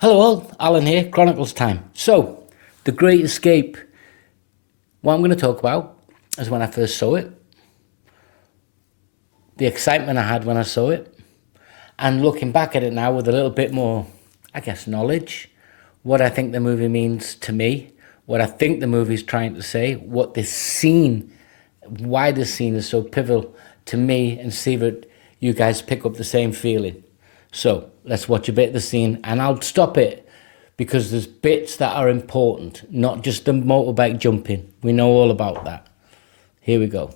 Hello all, Alan here, Chronicles time. So, The Great Escape. What I'm going to talk about is when I first saw it, the excitement I had when I saw it, and looking back at it now with a little bit more, knowledge, what I think the movie means to me, what I think the movie's trying to say, what this scene, why this scene is so pivotal to me, and see that you guys pick up the same feeling. So let's watch a bit of the scene, and I'll stop it because there's bits that are important, not just the motorbike jumping. We know all about that. Here we go.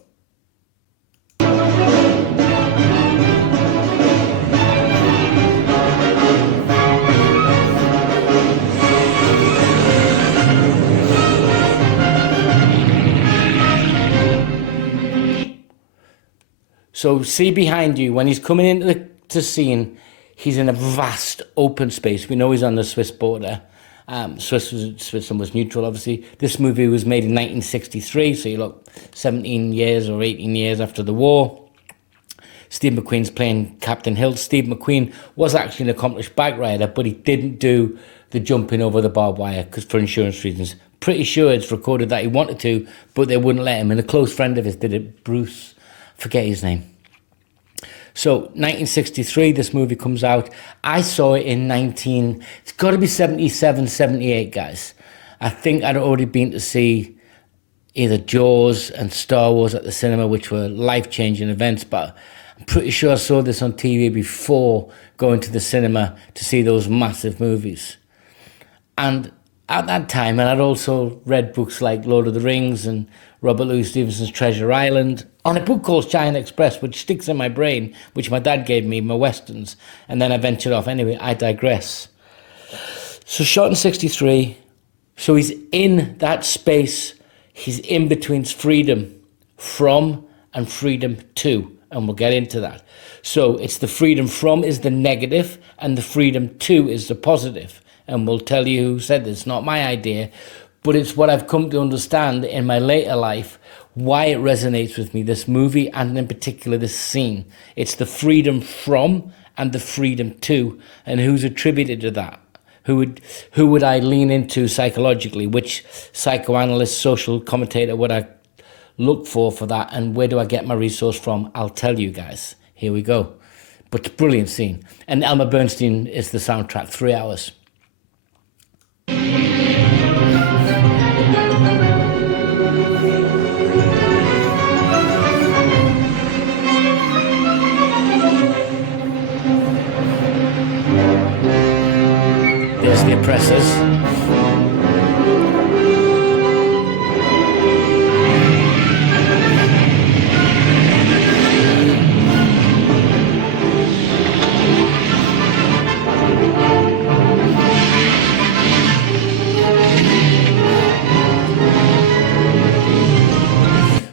So see behind you, when he's coming into the scene, he's in a vast open space. We know he's on the Swiss border. Switzerland was neutral, obviously. This movie was made in 1963, so you look 17 years or 18 years after the war. Steve McQueen's playing Captain Hill. Steve McQueen was actually an accomplished bike rider, but he didn't do the jumping over the barbed wire because for insurance reasons. Pretty sure it's recorded that he wanted to, but they wouldn't let him. And a close friend of his did it, Bruce, forget his name. So 1963, this movie comes out. I saw it in it's got to be 77, 78, guys. I think I'd already been to see either Jaws and Star Wars at the cinema, which were life-changing events, but I'm pretty sure I saw this on TV before going to the cinema to see those massive movies. And at that time, and I'd also read books like Lord of the Rings and Robert Louis Stevenson's Treasure Island, on a book called China Express, which sticks in my brain, which my dad gave me, my Westerns, and then I ventured off. Anyway, I digress. So shot in 63, so he's in that space, he's in between freedom from and freedom to, and we'll get into that. So it's the freedom from is the negative, and the freedom to is the positive. And we'll tell you who said this, not my idea, but it's what I've come to understand in my later life, why it resonates with me, this movie, and in particular this scene. It's the freedom from and the freedom to, and who's attributed to that? Who would I lean into psychologically? Which psychoanalyst, social commentator would I look for that, and where do I get my resource from? I'll tell you guys. Here we go. But brilliant scene. And Elmer Bernstein is the soundtrack, 3 hours. There's the oppressors.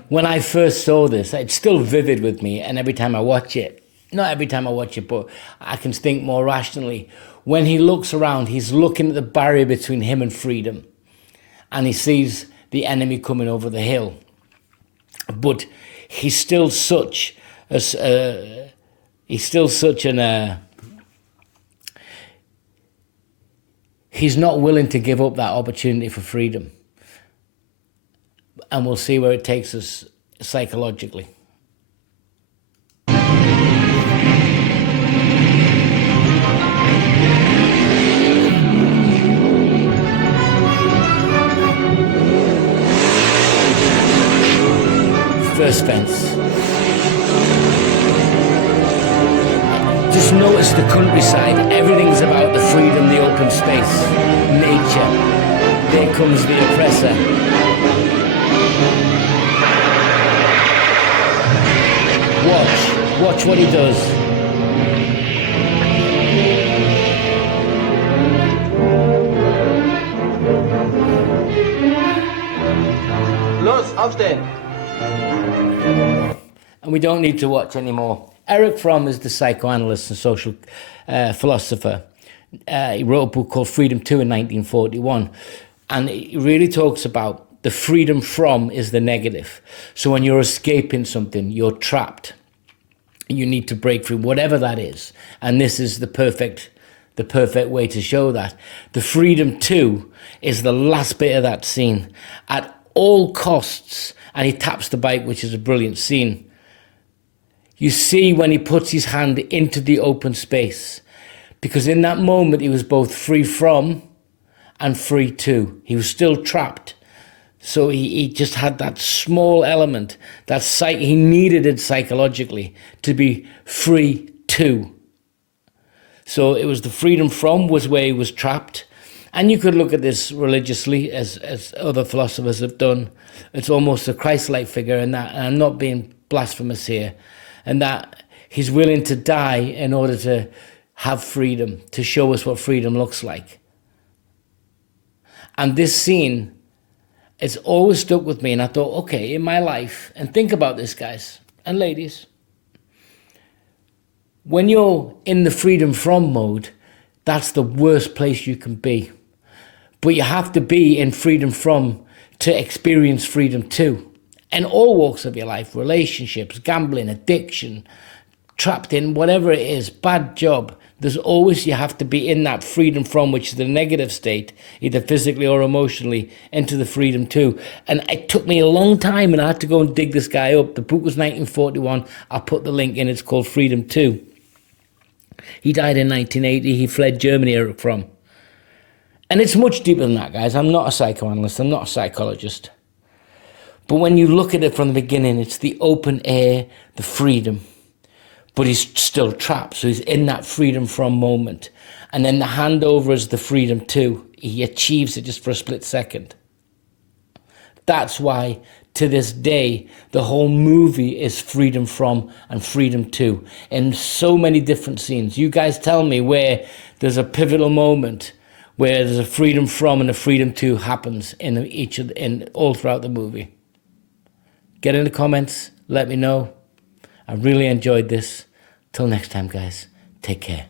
When I first saw this, it's still vivid with me, and every time I watch it, not every time I watch it, but I can think more rationally. When he looks around, he's looking at the barrier between him and freedom, and he sees the enemy coming over the hill. But he's still such an he's not willing to give up that opportunity for freedom. And we'll see where it takes us psychologically. First fence. Just notice the countryside. Everything's about the freedom, the open space, nature. There comes the oppressor. Watch what he does. Los, aufstehen! And we don't need to watch anymore. Erich Fromm is the psychoanalyst and social philosopher. He wrote a book called Freedom 2 in 1941. And he really talks about the freedom from is the negative. So when you're escaping something, you're trapped. You need to break free, whatever that is. And this is the perfect the perfect way to show that. The freedom too is the last bit of that scene. At all costs, and he taps the bike, which is a brilliant scene. You see when he puts his hand into the open space, because in that moment he was both free from and free to. He was still trapped. So he just had that small element, he needed it psychologically to be free to. So it was the freedom from was where he was trapped. And you could look at this religiously, as other philosophers have done. It's almost a Christ-like figure in that, and I'm not being blasphemous here, and that he's willing to die in order to have freedom, to show us what freedom looks like. And this scene, it's always stuck with me, and I thought, okay, in my life, and think about this, guys and ladies, when you're in the freedom from mode, that's the worst place you can be. But you have to be in freedom from to experience freedom to. In all walks of your life, relationships, gambling, addiction, trapped in whatever it is, bad job, there's always, you have to be in that freedom from, which is the negative state, either physically or emotionally, into the freedom to. And it took me a long time, and I had to go and dig this guy up. The book was 1941. I'll put the link in. It's called Freedom 2. He died in 1980. He fled Germany from. And it's much deeper than that, guys. I'm not a psychoanalyst. I'm not a psychologist. But when you look at it from the beginning, it's the open air, the freedom. But he's still trapped, so he's in that freedom from moment. And then the handover is the freedom to. He achieves it just for a split second. That's why, to this day, the whole movie is freedom from and freedom to. In so many different scenes. You guys tell me where there's a pivotal moment where there's a freedom from and a freedom to happens in all throughout the movie. Get in the comments, let me know. I really enjoyed this. Till next time, guys, take care.